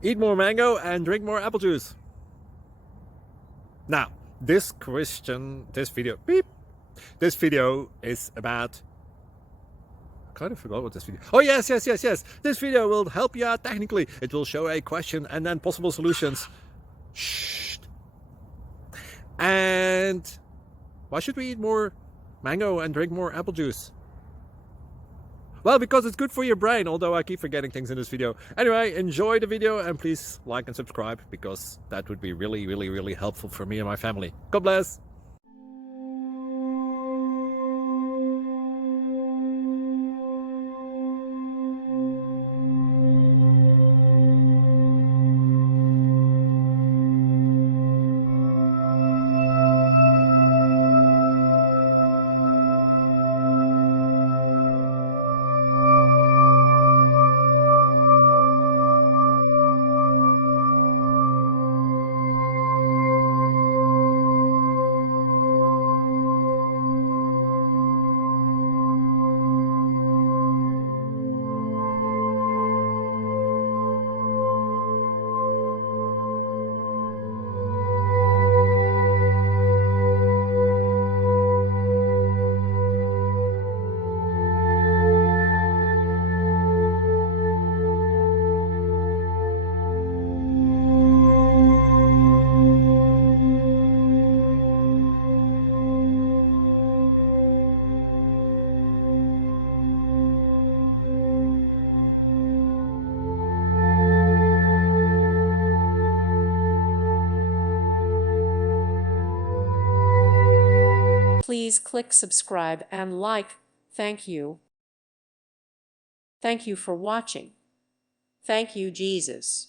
Eat more mango and drink more apple juice. Now, this video is about, I kind of forgot what this video. Oh, yes. This video will help you out technically. It will show a question and then possible solutions. Shh. And why should we eat more mango and drink more apple juice? Well, because it's good for your brain, although I keep forgetting things in this video. Anyway, enjoy the video and please like and subscribe, because that would be really helpful for me and my family. God bless! Please click subscribe and like. Thank you. Thank you for watching. Thank you, Jesus.